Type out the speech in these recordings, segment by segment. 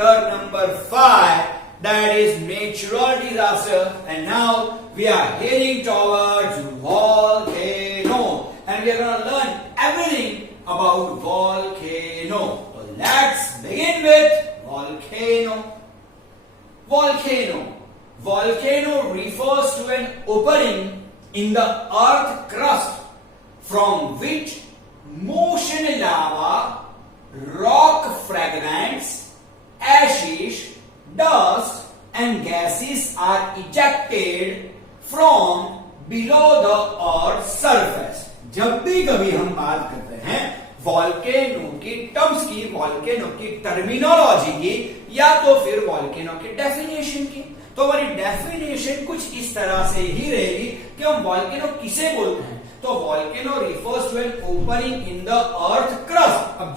chapter number 5, that is natural disaster, and now we are heading towards volcano, and we are going to learn everything about volcano. So let's begin with volcano. Volcano refers to an opening in the earth crust from which molten lava, rock fragments, ashes, dust and gases are ejected from below the earth's surface. जब भी कभी हम बात करते हैं volcano की terms की, volcano की टर्मिनोलॉजी की, या तो फिर वॉल्केनो की डेफिनेशन की, तो हमारी डेफिनेशन कुछ इस तरह से ही रहेगी कि हम वॉल्केनो किसे बोलते हैं. तो volcano refers to an opening in the earth crust. अब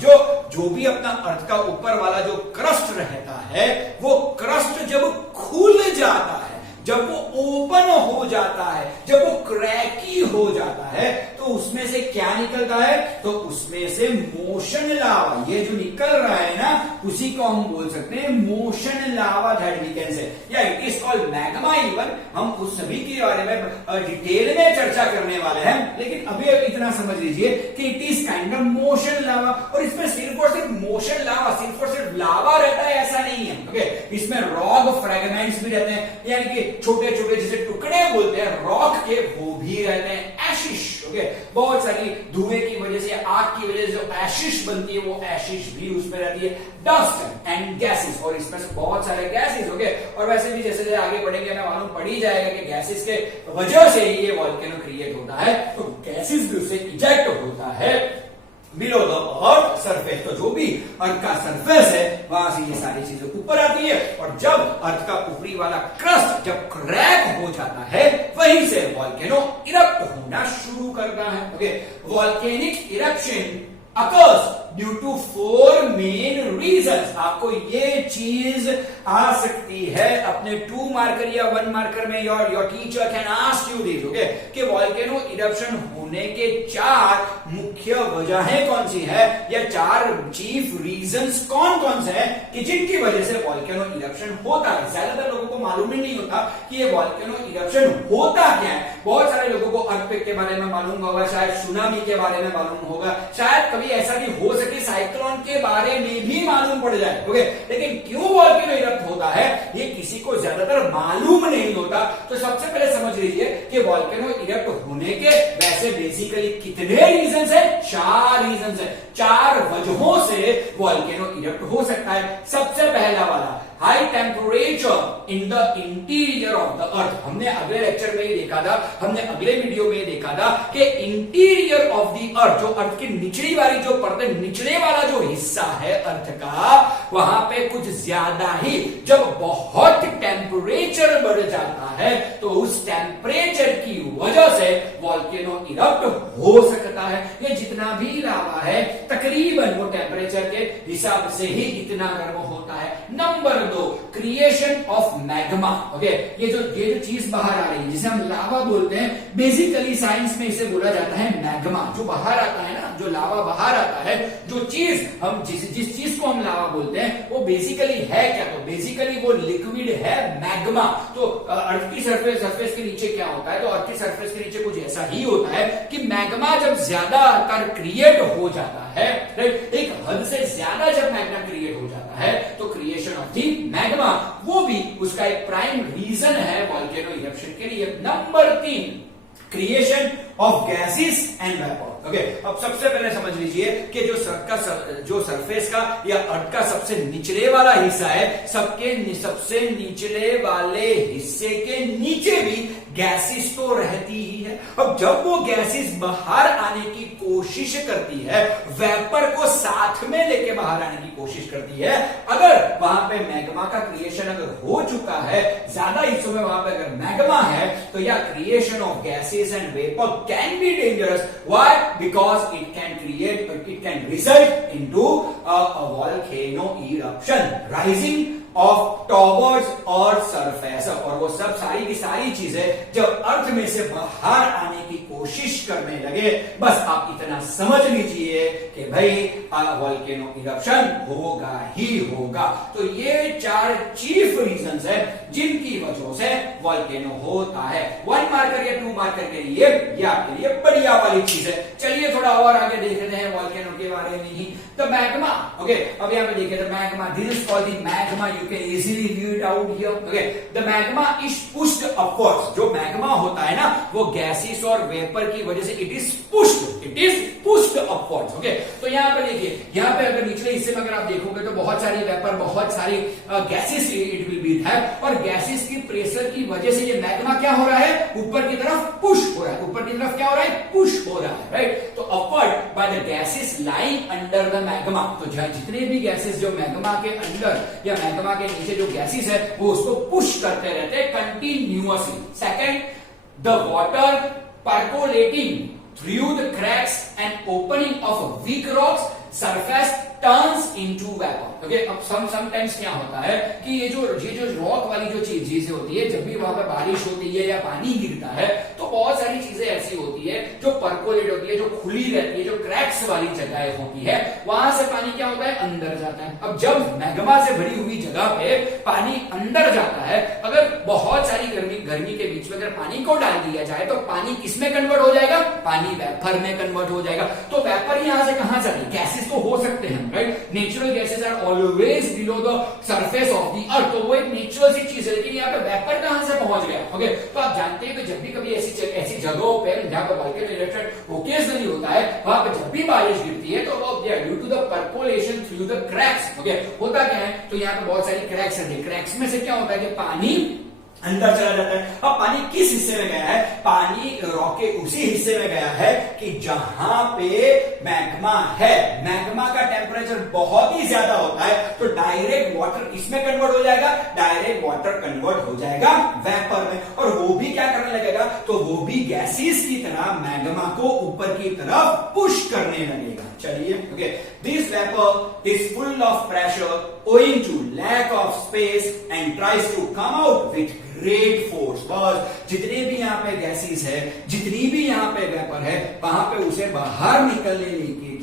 जो भी अपना अर्थ का ऊपर वाला जो क्रस्ट रहता है, वो क्रस्ट जब खुल जाता है, जब वो ओपन हो जाता है, जब वो क्रैकी हो जाता है, तो उसमें से क्या निकलता है? तो उसमें से मोशन लावा, ये जो निकल रहा है ना, उसी को हम बोल सकते हैं molten lava, that we can say, या it is called magma. Even हम उस सभी के बारे में डिटेल में चर्चा करने वाले हैं, लेकिन अभी इतना समझ लीजिए कि it is kind of molten lava. और इसमें सिर्फ और सिर्फ मोशन लावा, सिर्फ और सिर्फ लावा रहता है ऐसा नहीं है. ओके, इसमें रॉक फ्रेगमेंट्स भी रहते हैं, यानी कि छोटे छोटे जैसे टुकड़े बोलते हैं रॉक के, वो भी रहते हैं. एशिश, ओके, बहुत सारी धुएं की वजह से, आग की वजह से जो एशिश बनती है, वो एशिश भी उसमें रहती है. डस्ट एंड गैसेस, और इसमें से बहुत सारे गैसेस, ओके. और वैसे भी जैसे जैसे आगे बढ़ेंगे हमें मालूम पड़ ही जाएगा कि गैसेस के वजह से ही ये वॉल्केनो क्रिएट होता है. तो गैसेस भी उससे इजेक्ट होता है बिलो द अर्थ सरफेस. तो जो भी अर्थ का सरफेस है, वहां से ये सारी चीजें ऊपर आती है, और जब अर्थ का ऊपरी वाला क्रस्ट जब क्रैक हो जाता है, वहीं से वॉल्केनो इरप्ट होना शुरू करता है. Okay, volcanic eruption occurs due to 4 main reasons. आपको ये चीज आ सकती है अपने 2 मार्कर या 1 मार्कर में. Your teacher can ask you this, okay, कि वॉल्केनो इरप्शन होने के 4 मुख्य वजहें कौन सी है, या 4 चीफ रीजंस कौन कौन से हैं कि जिनकी वजह से वॉल्केनो इरप्शन होता है. ज्यादातर लोगों को मालूम ही नहीं होता कि ये वॉल्केनो इरप्शन होता क्या है. बहुत सारे लोगों को अर्थक्वेक के बारे में मालूम होगा, शायद सुनामी के बारे में मालूम होगा, शायद ऐसा भी हो सके साइक्लोन के बारे में भी मालूम पड़ जाए. ओके, लेकिन क्यों वॉल्केनो इरप्ट होता है ये किसी को ज्यादातर मालूम नहीं होता. तो सबसे पहले समझ लीजिए कि वॉल्केनो इरप्ट होने के वैसे बेसिकली कितने रीजंस है? 4 रीजंस है. 4 वजहों से वॉल्केनो इरप्ट हो सकता है. सबसे पहला वाला, high temperature in the interior of the अर्थ. हमने अगले लेक्चर में ही देखा था, हमने अगले वीडियो में देखा था कि इंटीरियर ऑफ द अर्थ, जो अर्थ की निचली वाली जो परत, निचले वाला जो हिस्सा है अर्थ का, वहां पे कुछ ज्यादा ही जब बहुत टेम्परेचर बढ़ जाता है, तो उस टेम्परेचर की वजह से वॉल्केनो इरप्ट हो सकता है. ये जितना भी लावा है तकरीबन वो टेम्परेचर के हिसाब से ही इतना गर्म होता है. Number 2, creation of magma. Okay, ये जो चीज बाहर आ रही है जिसे हम लावा बोलते हैं, बेसिकली साइंस में इसे बोला जाता है मैग्मा. जो बाहर आता है ना, जो लावा बाहर आता है, जो चीज हम जिस चीज को हम लावा बोलते हैं, वो बेसिकली है क्या? तो बेसिकली वो लिक्विड है, मैग्मा. तो अर्थ की सरफेस के नीचे क्या होता है? तो अर्थ की सरफेस के नीचे कुछ ऐसा ही होता है कि मैग्मा जब ज्यादा आकार क्रिएट हो जाता है, एक हद से ज्यादा जब मैग्मा क्रिएट हो जाता है, तो क्रिएशन ऑफ दी मैग्मा, वो भी उसका एक प्राइम रीजन है वॉल्केनो इरप्शन के लिए. Number 3, creation of gases and vapour. Okay, अब सबसे पहले समझ लीजिए कि जो सरफेस का या अर्थ का सबसे निचले वाला हिस्सा है, सबसे निचले वाले हिस्से के नीचे भी गैसेस तो रहती ही है. अब जब वो गैसेस बाहर आने की कोशिश करती है, वेपर को साथ में लेके बाहर आने की कोशिश करती है, अगर वहां पे मैग्मा का क्रिएशन अगर हो चुका है, ज्यादा हिस्सों में वहां पे अगर मैग्मा है, तो या creation of gases and vapour can be dangerous. Why? Because it can result into a volcano eruption, rising of towards और सरफेस, और वो सब सारी की सारी चीजें जब अर्थ में से बाहर आने की कोशिश करने लगे, बस आप इतना समझ लीजिए कि भाई वोल्केनो इरप्शन होगा ही होगा। तो ये 4 चीफ रीजंस है जिनकी वजह से वोल्केनो होता है। 1 मार्क करके 2 मार्क करके लिए ये आपके लिए बढ़िया वाली चीज है। चलिए थोड़ा और आगे देखते हैं वोल्केनो के बारे में ही। द मैग्मा, ओके, अब यहाँ पे देखिए the magma, this is called the magma, you can easily view it out here. Okay, the magma is pushed upwards. जो मैग्मा होता है ना वो गैसेस और वेपर की वजह से it is pushed upwards. Okay, तो यहाँ पे देखिए, यहाँ पे अगर निचले हिस्से में अगर आप देखोगे तो बहुत सारी वेपर, बहुत सारी गैसेस इट विल बी है, और गैसेस की प्रेशर की वजह से ये मैग्मा क्या हो रहा है, ऊपर की तरफ पुश हो रहा है। ऊपर की तरफ क्या हो रहा है, पुश हो रहा है, राइट। तो upward by the gases lying under the magma. तो जितने भी गैसेस जो मैग्मा के अंदर या मैग्मा के नीचे जो गैसेस है वो उसको पुश करते रहते हैं continuously. Second, the water percolating through the cracks and opening of weak rocks surface turns into vapor। Okay, अब समटाइम्स क्या होता है कि ये जो रॉक वाली जो चीजें होती है, जब भी वहां पे बारिश होती है या पानी गिरता है तो बहुत सारी चीजें ऐसी होती है जो परकोलेट होती है, जो खुली रहती है, जो क्रैक्स वाली जगह होती है, वहां से पानी क्या होता है, अंदर जाता है। अब जब मैग्मा से भरी हुई जगह पे पानी अंदर जाता है, अगर बहुत सारी गर्मी के बीच में अगर पानी को डाल दिया जाए तो पानी किसमें कन्वर्ट हो जाएगा, पानी वेपर में कन्वर्ट हो जाएगा। तो वेपर यहां से कहां जाए, गैसेस तो हो सकते हैं, right. Natural gases are always below the surface of the earth, तो वो एक नेचुरल सी चीज है। लेकिन यहाँ पे वेपर कहां से पहुंच गया, ओके। तो आप जानते हैं कि जब भी कभी ऐसी जगहों पे जहां पर वोल्केनो इरप्शन ओकेजनली होता है, वहां पर जब भी बारिश गिरती है तो वो due to the percolation through the cracks, okay. होता क्या है, तो यहाँ पे बहुत सारी क्रैक्स है, क्रैक्स में से क्या होता है कि पानी अंदर चला जाता है। अब पानी किस हिस्से में गया है, पानी रॉक के उसी हिस्से में गया है कि जहां पे मैग्मा है। मैग्मा का टेम्परेचर बहुत ही ज्यादा होता है, तो डायरेक्ट वाटर किसमें कन्वर्ट हो जाएगा, डायरेक्ट वाटर कन्वर्ट हो जाएगा वेपर में, और वो भी क्या करने लगेगा, तो वो भी गैसेस की तरह मैग्मा को ऊपर की तरफ पुश करने लगेगा। चलिए, okay, this vapour is full of pressure owing to lack of space and tries to come out with great force। बस जितने भी यहाँ पे गैसेस है, जितनी भी यहाँ पे वेपर है, वहां पे उसे बाहर निकलने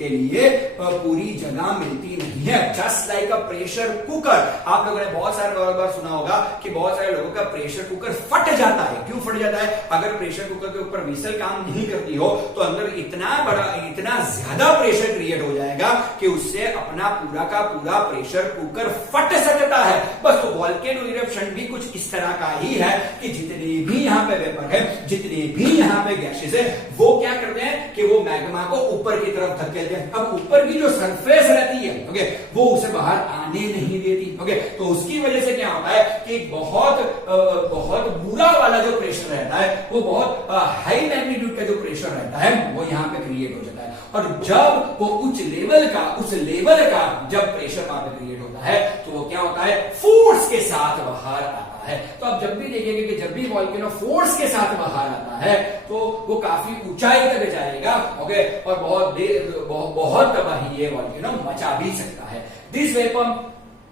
के लिए पूरी जगह मिलती नहीं है। Just like a pressure cooker. आप लोगों ने बहुत सारे बार सुना होगा कि बहुत सारे लोगों का प्रेशर कुकर फट जाता है। क्यों फट जाता है, अगर प्रेशर कुकर के ऊपर व्हीसल काम नहीं करती हो तो अंदर इतना ज्यादा प्रेशर क्रिएट हो जाएगा कि उससे अपना पूरा का पूरा प्रेशर कुकर फट सकता है। बस तो वोल्केनो इरप्शन भी कुछ इस तरह का ही है कि जितने भी यहाँ पे वेपर है, जितने भी यहाँ पे गैसेस है, वो क्या करते हैं कि वो मैग्मा को ऊपर की तरफ धकेलते हैं। अब ऊपर की जो सरफेस रहती है, ओके, वो उसे बाहर आने नहीं देती, ओके। तो उसकी वजह से क्या होता है कि बहुत बुरा वाला जो प्रेशर रहता है, वो बहुत हाई मैग्नीट्यूड का जो प्रेशर रहता है, वो यहाँ पे क्रिएट हो जाता है। और जब वो उस लेवल का जब प्रेशर वहां पे क्रिएट होता है तो वो क्या होता है, फोर्स के साथ बाहर आता है। तो आप जब भी देखेंगे कि जब भी वोल्केनो फोर्स के साथ बाहर आता है तो वो काफी ऊंचाई तक जाएगा, ओके, और बहुत तबाही ये वोल्केनो मचा भी सकता है। This vapour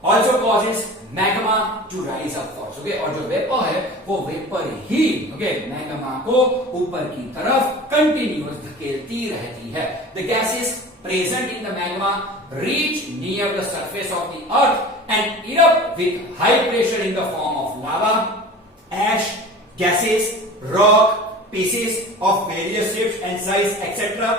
also causes magma to rise upwards, okay. और जो वेपर है वो वेपर ही, ओके, मैग्मा को ऊपर की तरफ कंटिन्यूअस धकेलती रहती है। The gases present in the magma reach near the surface of the earth and erupt with high pressure in the form of lava, ash, gases, rock, pieces of various shapes and size, etc.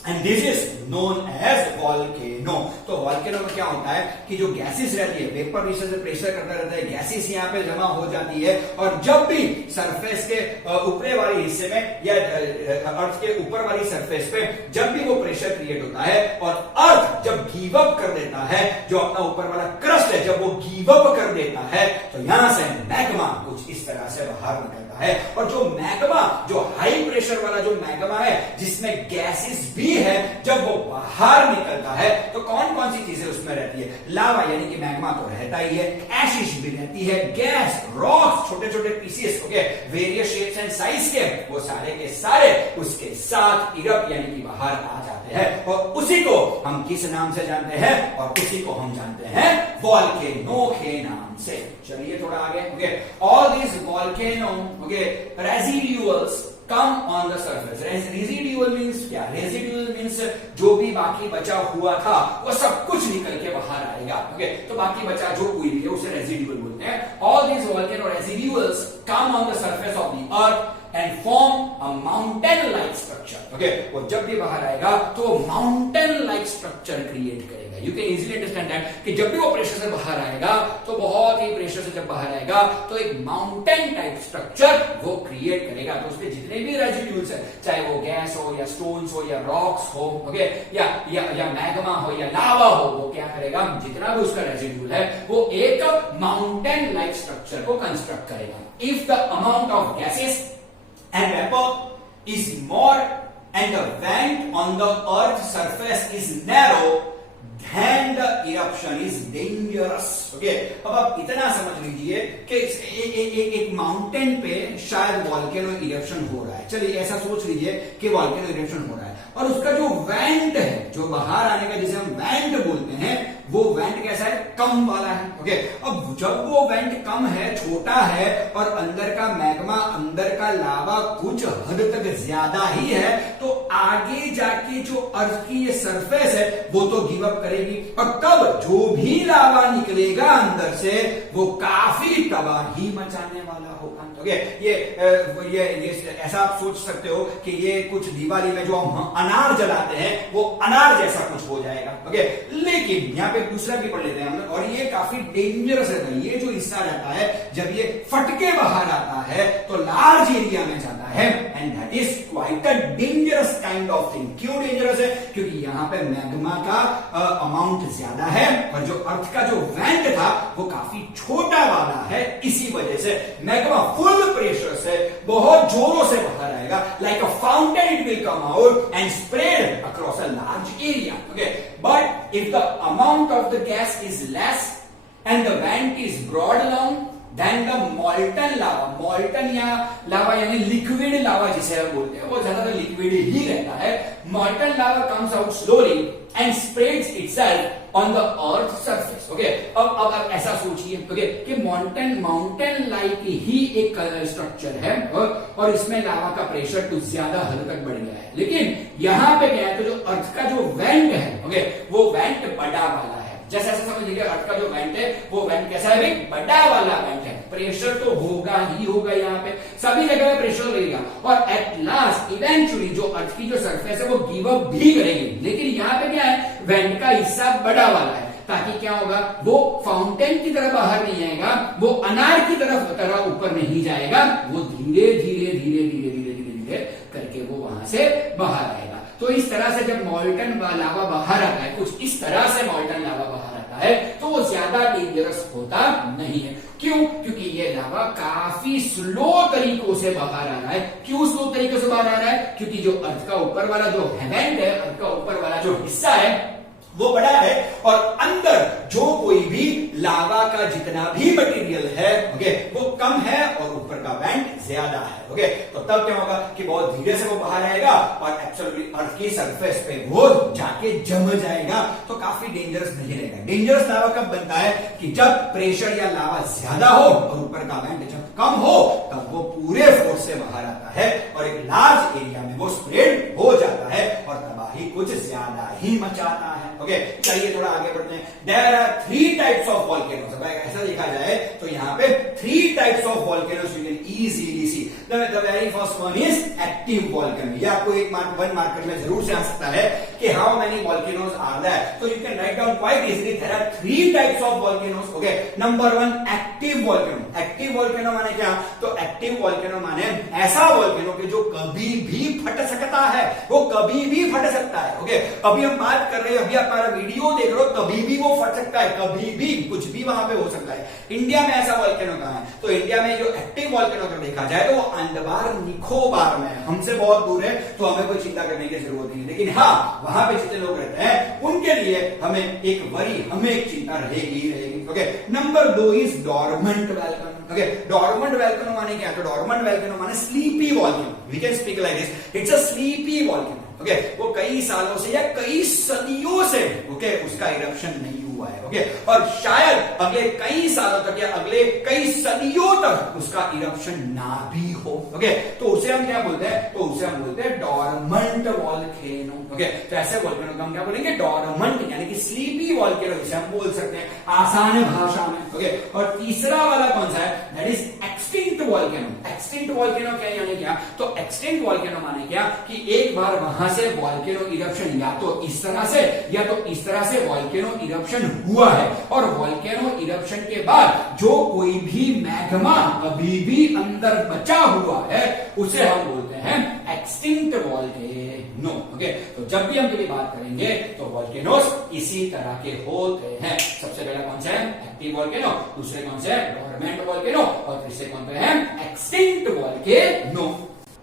And this is known as volcano। तो volcano में क्या होता है कि जो gases रहती है, vapour नीचे से प्रेशर करता रहता है, गैसेस यहाँ पे जमा हो जाती है, और जब भी सरफेस के ऊपरी वाले हिस्से में या अर्थ के ऊपर वाली सरफेस पे जब भी वो प्रेशर क्रिएट होता है और अर्थ जब गिव अप कर देता है, जो अपना ऊपर वाला क्रस्ट है, जब वो गिव अप कर देता है तो यहां से मैग्मा कुछ इस तरह से बाहर निकलता है। और जो मैग्मा, जो हाई प्रेशर वाला जो मैग्मा है जिसमें गैसेस भी है, जब वो बाहर निकलता है तो कौन कौन सी चीजें उसमें रहती है? लावा यानी कि मैग्मा तो रहता ही है, एशिश भी रहती है, गैस, रॉक्स, छोटे छोटे PCS, okay, various shapes and size के, वो सारे के सारे उसके साथ इरप्ट यानी कि बाहर आ जाते हैं और उसी को हम किस नाम से जानते हैं? और उसी को हम जानते हैं वोल्केनो के नाम से। चलिए थोड़ा आगे, okay, all this volcano, okay, residuals come on the surface. Residual means क्या? रेसिड्यूअल मींस जो भी बाकी बचा हुआ था वो सब कुछ निकल के बाहर आएगा, ओके, तो बाकी बचा जो कोई भी है उसे रेसिड्यूअल बोलते हैं। All this volcano residuals come on the surface of the earth and form a mountain-like structure. Okay, वो जब भी बाहर आएगा तो mountain-like structure create करेगा। You can easily understand that कि जब भी वो प्रेशर से बाहर आएगा तो बहुत ही प्रेशर से जब बाहर आएगा तो एक माउंटेन टाइप स्ट्रक्चर वो क्रिएट करेगा। तो उसके जितने भी रेजिड्यूल्स है, चाहे वो गैस हो या स्टोन्स हो या रॉक्स हो, ओके, या मैग्मा हो या लावा हो, वो क्या करेगा? जितना भी उसका रेजिड्यूल है वो एक माउंटेन लाइक स्ट्रक्चर को कंस्ट्रक्ट करेगा। If the amount of gases and vapor is more and the vent on the earth's surface is narrow, then the eruption is dangerous. Okay, अब आप इतना समझ लीजिए कि एक माउंटेन पे शायद वॉल्केनो इरप्शन हो रहा है। चलिए ऐसा सोच लीजिए कि वॉल्केनो इरप्शन हो रहा है और उसका जो वेंट है, जो बाहर आने का जिसे हम वेंट बोलते हैं, वो वेंट कैसा है? कम वाला है, ओके। अब जब वो वेंट कम है, छोटा है और अंदर का मैग्मा, अंदर का लावा कुछ हद तक ज्यादा ही है, तो आगे जाके जो अर्थ की ये सरफेस है वो तो गिव अप करेगी और तब जो भी लावा निकलेगा अंदर से वो काफी तबाही मचाने वाला होगा, ओके। ये ऐसा आप सोच सकते हो कि ये कुछ दिवाली में जो हम अनार जलाते हैं वो अनार जैसा कुछ हो जाएगा, ओके। लेकिन यहाँ पे दूसरा भी पढ़ लेते हैं हम, और ये काफी डेंजरस रहता है। ये जो हिस्सा रहता है जब ये फटके बाहर आता है तो लार्ज एरिया में जाता है and that is quite a dangerous kind of thing. क्यों डेंजरस है? क्योंकि यहाँ पे मैग्मा का अमाउंट ज्यादा है और जो अर्थ का जो वेंट था वो काफी छोटा वाला है। इसी वजह से मैग्मा फुल प्रेशर से बहुत जोरों से बाहर आएगा, like a fountain it will come out and spread across a large area, okay. But if the amount of the gas is less and the vent is broad along, then the molten lava, molten या लावा यानी liquid लावा जिसे हम बोलते हैं, वो ज्यादातर liquid ही रहता है। molten lava comes out slowly and spreads itself on the earth surface, okay। अब ऐसा सोचिए, okay, कि माउंटेन लाइक ही एक स्ट्रक्चर है और इसमें लावा का प्रेशर कुछ ज्यादा हद तक बढ़ गया है, लेकिन यहां पे क्या है? तो जो अर्थ का जो वेंट है, ओके, वो वेंट बड़ा वाला है। जैसे ऐसा समझ लीजिए अर्थ का जो वेंट है वो वेंट कैसा है? बड़ा वाला वेंट है। प्रेशर तो होगा ही होगा, यहाँ पे सभी जगह प्रेशर रहेगा और एट लास्ट इवेंचुअली जो अर्थ की जो सरफेस है वो गिव अप भी करेगी। लेकिन यहाँ पे क्या है? वेंट का हिस्सा बड़ा वाला है, ताकि क्या होगा? वो फाउंटेन की तरह बाहर नहीं आएगा, वो अनार की तरह ऊपर नहीं जाएगा, वो धीरे धीरे धीरे धीरे धीरे धीरे धीरे करके वो वहां से बाहर आएगा। तो इस तरह से जब मॉल्टन लावा बाहर आता है, कुछ इस तरह से मॉल्टन लावा बाहर आता है, तो वो ज्यादा डेंजरस होता नहीं है। क्यों? क्योंकि ये लावा काफी स्लो तरीकों से बाहर आ रहा है। क्यों स्लो तरीकों से बाहर आ रहा है? क्योंकि जो अर्थ का ऊपर वाला जो वेंट है, अर्थ का ऊपर वाला जो हिस्सा है वो बड़ा है और अंदर जो कोई भी लावा का जितना भी मटेरियल है, ओके, वो कम है और ऊपर का वेंट ज्यादा है, ओके। तो तब क्या होगा कि बहुत धीरे से वो बाहर आएगा और एक्चुअली अर्थ की सरफेस पे वो जाके जम जाएगा, तो काफी डेंजरस नहीं रहेगा। डेंजरस लावा कब बनता है? कि जब प्रेशर या लावा ज्यादा हो और ऊपर का वेंट जब कम हो, तब वो पूरे फोर्स से बाहर आता है और एक लार्ज एरिया में वो स्प्रेड हो जाता है और तबाही कुछ ज्यादा ही मचाता है, ओके। चलिए थोड़ा आगे बढ़ते हैं। There are 3 types of volcanoes. अब ऐसा देखा जाए तो यहाँ पे 3 types of volcanoes you can easily see. The very first one is active volcano. ये आपको एक वन मार्कर में जरूर से आ सकता है कि how many volcanoes are there, तो you can write down quite easily. There are 3 types of volcanoes, okay. Number 1 active volcano. Active volcano माने क्या? तो एक्टिव वॉल्केनो माने ऐसा वॉल्केनो कि जो कभी भी फट सकता है, वो कभी भी फट सकता है, ओके। अभी हम बात कर रहे हैं, अभी हमारा वीडियो देख रहे हो, कभी भी वो फट सकता है, कभी भी कुछ भी वहां पे हो सकता है। इंडिया में ऐसा वॉल्केनो कहां कहाँ है? तो इंडिया में जो एक्टिव वॉल्केनो अगर देखा जाए तो वो अंडमान निकोबार में है, हमसे बहुत दूर है, तो हमें कोई चिंता करने की जरूरत नहीं है। लेकिन हाँ, वहां पे जितने लोग रहते हैं उनके लिए हमें एक चिंता रहेगी। Okay, number 2 is dormant volcano. Okay, dormant volcano माने क्या? तो डॉर्मेंट वॉल्केनो माने sleepy volcano, we can speak like this, it's a sleepy volcano. Okay, वो कई सालों से या कई सदियों से उसका इरप्शन नहीं हुआ है। ओके, और शायद अगले कई सालों तक या अगले कई सदियों तक उसका इरप्शन ना भी हो। ओके, तो उसे हम क्या बोलते हैं? तो उसे हम बोलते हैं डॉर्मेंट वॉल्केनो। ओके, तो ऐसे वॉल्केनो को हम क्या बोलेंगे? डॉर्मेंट, यानी कि स्लीपी वॉल्केनो जिसे हम बोल सकते हैं आसान भाषा में। ओके, और तीसरा वाला कौन सा है? That is extinct volcano. Extinct volcano क्या यानी क्या? तो एक्सटिंक्ट वॉल्केनो माने क्या कि एक बार वहां से वॉल्केनो इरप्शन या तो इस तरह से या तो इस तरह से वॉल्केनो इरप्शन हुआ है, और वॉल्केनो इरप्शन के बाद जो कोई भी मैग्मा अभी भी अंदर बचा हुआ है उसे हम बोलते हैं एक्सटिंक्ट वॉल्केनो। ओके, तो जब भी हम कभी बात करेंगे तो वॉल्केनोस इसी तरह के होते हैं। सबसे पहला कौन सा है? एक्टिव वॉल्केनो, दूसरे कौन से है? डॉर्मेंट वॉल्केनो, और तीसरे कौन से हैं? Extinct volcano.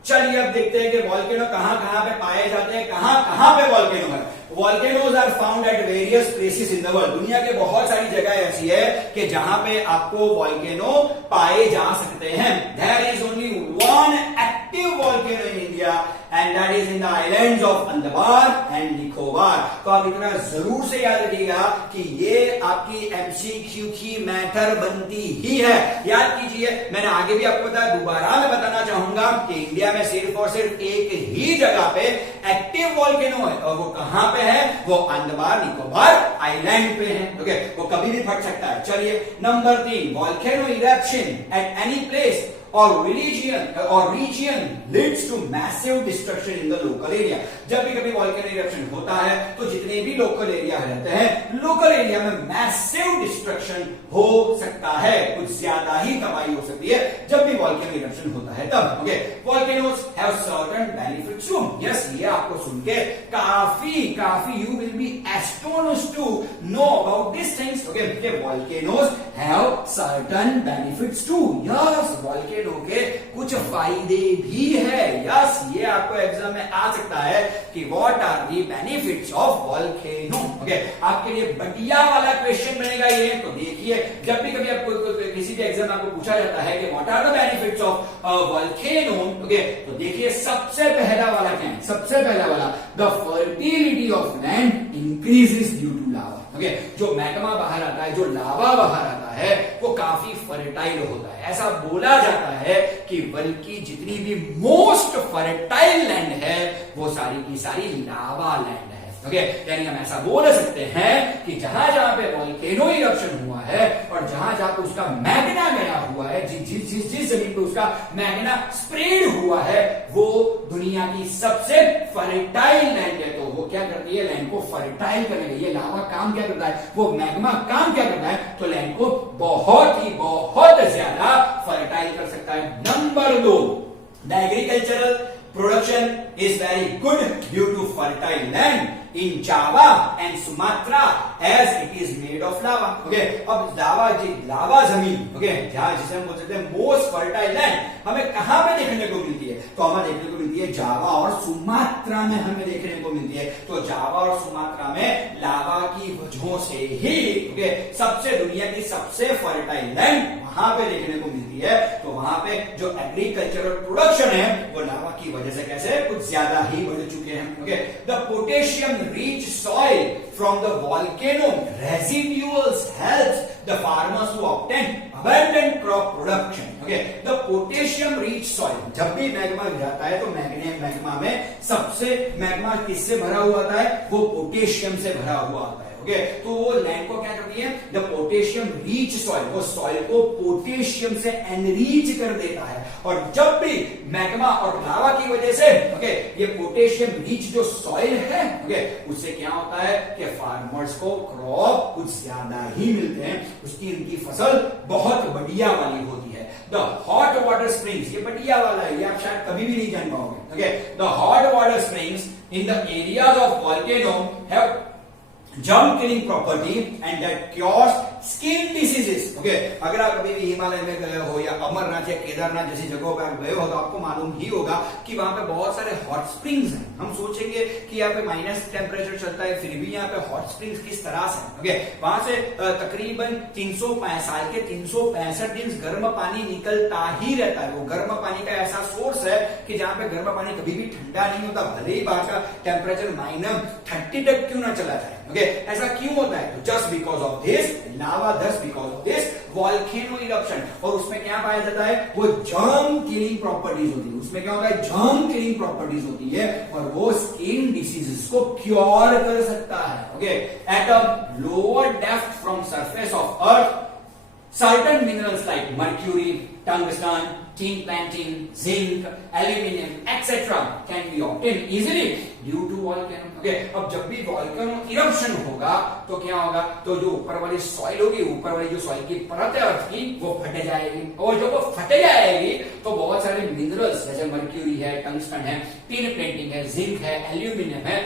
चलिए अब देखते हैं कि वॉल्केनो कहां पे पाए जाते हैं, कहां पे वॉल्केनो है। Volcanoes are found at various places in the world. दुनिया के बहुत सारी जगह ऐसी है कि जहां पे आपको वॉल्केनो पाए जा सकते हैं। There is only one active volcano in India and that is in the islands of Andaman and Nicobar. तो आप इतना जरूर से याद रखिएगा कि ये आपकी एमसीक्यू की मैटर बनती ही है। याद कीजिए, मैंने आगे भी आपको बताया, दोबारा मैं बताना चाहूंगा कि इंडिया में सिर्फ और सिर्फ एक ही जगह पे एक्टिव वॉल्केनो है, और वो कहां पे है? वो अंडमान निकोबार आइलैंड पे है। ओके, वो कभी भी फट सकता है। चलिए number 3, volcano eruption at any place or region leads to massive destruction in the local area। जब भी कभी वॉल्केनो इरप्शन होता है तो जितने भी लोकल एरिया रहते हैं, लोकल एरिया में मैसिव डिस्ट्रक्शन हो सकता है, कुछ ज्यादा ही तबाही हो सकती है जब भी वॉल्केनो इरप्शन होता है तब। Okay, volcanoes have certain benefits too. Yes, ये आपको सुन के काफी you will be astonished to know about this things. Okay, कि volcanoes have certain benefits too. Yes, volcano के कुछ फायदे भी है। यस, ये आपको एग्जाम में आ सकता है कि what are the benefits of volcano. Okay, आपके लिए बढ़िया वाला क्वेश्चन बनेगा ये। तो देखिए, जब भी कभी आपको किसी भी एग्जाम में आपको पूछा जाता है कि what are the benefits of volcano, okay, तो देखिए सबसे पहला वाला क्या है? सबसे पहला वाला, the fertility of land increases due to lava. Okay, जो मैग्मा बाहर आता है, जो लावा बाहर आता है, वो काफी फर्टाइल होता है। ऐसा बोला जाता है कि बल्कि जितनी भी मोस्ट फर्टाइल लैंड है वो सारी की सारी लावा लैंड है। ओके, यानी हम ऐसा बोल सकते हैं कि जहां जहां पे वॉल्केनो इरप्शन हुआ है और जहां जहां पे उसका मैग्ना गया हुआ है, जिस जमीन पे उसका मैग्ना स्प्रेड हुआ है, वो दुनिया की सबसे फर्टाइल लैंड है। तो वो क्या करती है? लैंड को फर्टाइल करने के लिए लावा काम क्या करता है? वो मैग्मा काम क्या करता है? तो लैंड को बहुत ज्यादा फर्टाइल कर सकता है। Number 2, the agricultural production is very good due to fertile land in Java and Sumatra as it is made of lava। Okay, अब लावा जमीन, ओके, जहां जिसे हम बोल सकते हैं मोस्ट फर्टाइल लैंड, हमें कहां पे देखने को मिलती है? तो हमें देखने को मिलती है जावा और सुमात्रा में हमें देखने को मिलती है। तो जावा और सुमात्रा में लावा की वजहों से ही, ओके, सबसे दुनिया की सबसे फर्टाइल लैंड वहां पे देखने को मिलती है। तो वहां पे जो एग्रीकल्चरल प्रोडक्शन है वो लावा की वजह से कैसे कुछ ज्यादा ही बढ़ चुके हैं। Okay, the potassium rich soil from the volcano residuals helps the farmers to obtain abundant crop production। Okay, the potassium rich soil, जब भी मैग्मा गिरता है तो मैग्मा में सबसे मैग्मा किससे भरा हुआ आता है? वो पोटेशियम से भरा हुआ आता है। ओके, तो वो लैंड को क्या करती है? द पोटेशियम रीच सॉइल, वो सॉइल को पोटेशियम से एनरीच कर देता है। और जब भी मैग्मा और लावा की वजह से, ओके, ये पोटेशियम रीच जो सॉइल है, ओके, उससे क्या होता है कि फार्मर्स को क्रॉप कुछ ज्यादा ही मिलते हैं, उसकी इनकी फसल बहुत बढ़िया वाली होती है। द हॉट वाटर स्प्रिंग्स, ये बढ़िया वाला है, ये आप शायद कभी भी नहीं जान पाओगे। Okay, the hot water springs in the areas of volcano have germ killing property and that cures skin diseases. Okay, अगर आप कभी भी हिमालय में गए हो या अमरनाथ या केदारनाथ जैसी जगहों पर आप गए हो तो आपको मालूम ही होगा कि वहां पे बहुत सारे हॉट स्प्रिंग्स हैं। हम सोचेंगे कि यहाँ पे माइनस टेम्परेचर चलता है, फिर भी यहाँ पे हॉट स्प्रिंग्स किस तरह से। ओके, वहां से तकरीबन 365 साल के 365 दिन गर्म पानी निकलता ही रहता है। वो गर्म पानी का ऐसा सोर्स है कि जहां पे गर्म पानी कभी भी ठंडा नहीं होता, भले ही बाहर का टेम्परेचर -30 तक क्यों ना चला जाए। ओके, ऐसा क्यों होता है? तो just because of this lava, just because of this volcano eruption. और उसमें क्या पाया जाता है? वो जर्म किलिंग प्रॉपर्टीज होती है। उसमें क्या होता है? जर्म किलिंग प्रॉपर्टीज होती है और वो स्किन डिसीजेस को क्योर कर सकता है। Okay, at a lower depth from surface of earth, certain minerals like mercury, tungsten, tin platinum, zinc, aluminum, etc. can be obtained easily due to volcano. Okay, अब जब भी volcano eruption होगा तो क्या होगा? तो जो ऊपर वाली सॉइल होगी, ऊपर वाली जो सॉइल की परत है अर्थ की, वो फट जाएगी। और जब वो फट जाएगी तो बहुत सारे मिनरल्स जैसे मर्क्यूरी है, टंगस्टन है, टिन प्लेटिंग है, जिंक है, एल्यूमिनियम है,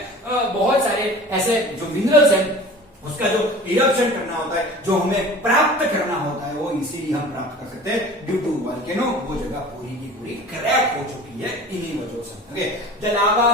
बहुत सारे ऐसे जो मिनरल्स हैं उसका जो इरप्शन करना होता है, जो हमें प्राप्त करना होता है, वो इसीलिए हम प्राप्त कर सकते हैं ड्यू टू वॉल्केनो। वो जगह पूरी की पूरी क्रैक हो चुकी है इन्हीं वजहों से। Okay, the lava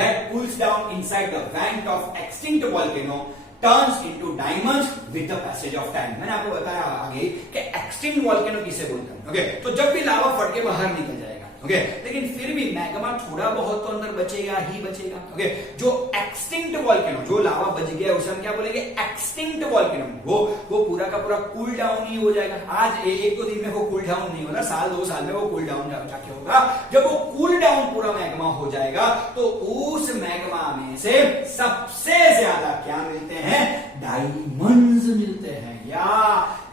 that cools down inside the went of extinct volcano turns into diamonds with the passage of time. मैंने आपको बताया आगे कि एक्सटिंक्ट वॉल्केनो किसे बोलते हैं। ओके, तो जब भी लावा फट के बाहर निकल जाएगा, ओके, लेकिन फिर भी मैग्मा थोड़ा बहुत तो अंदर बचेगा ही बचेगा। ओके, जो एक्सटिंक्ट वॉल्केनो, जो लावा बच गया उसे हम क्या बोलेंगे? Extinct volcano. वो पूरा का पूरा कूल डाउन ही हो जाएगा। आज एक दो दिन में वो कूल डाउन नहीं होगा, साल 2 साल में वो कूल डाउन जाके होगा। जब वो कूल डाउन पूरा मैग्मा हो जाएगा तो उस मैग्मा में से सबसे ज्यादा क्या मिलते हैं? डायमंड्स मिलते हैं। या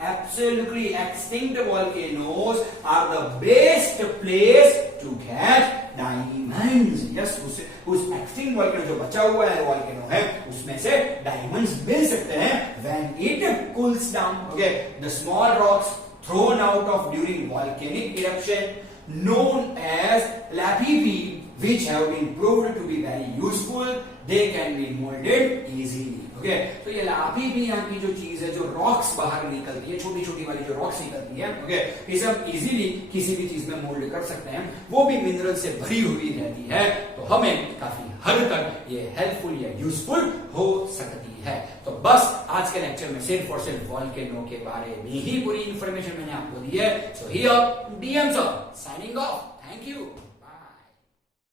absolutely extinct volcanoes are the best place to get diamonds. Yes, उस extinct volcano जो बचा हुआ है volcano है उसमें से diamonds मिल सकते हैं when it cools down. Okay, the small rocks thrown out of during volcanic eruption known as lapilli, which have been proved to be very useful, they can be molded easily. Okay, तो ये लापी भी यहाँ की जो चीज है, जो rocks बाहर निकलती है, छोटी छोटी वाली जो रॉक्स निकलती है, ओके, ये सब इजीली किसी भी चीज में मोल्ड कर सकते हैं। वो भी मिनरल से भरी हुई रहती है, तो हमें काफी हद तक ये हेल्पफुल या यूजफुल हो सकती है। तो बस आज के लेक्चर में सिर्फ और सिर्फ वॉल्केनो के बारे में ही पूरी इंफॉर्मेशन मैंने आपको दी है। So here DM sir signing off. Thank you.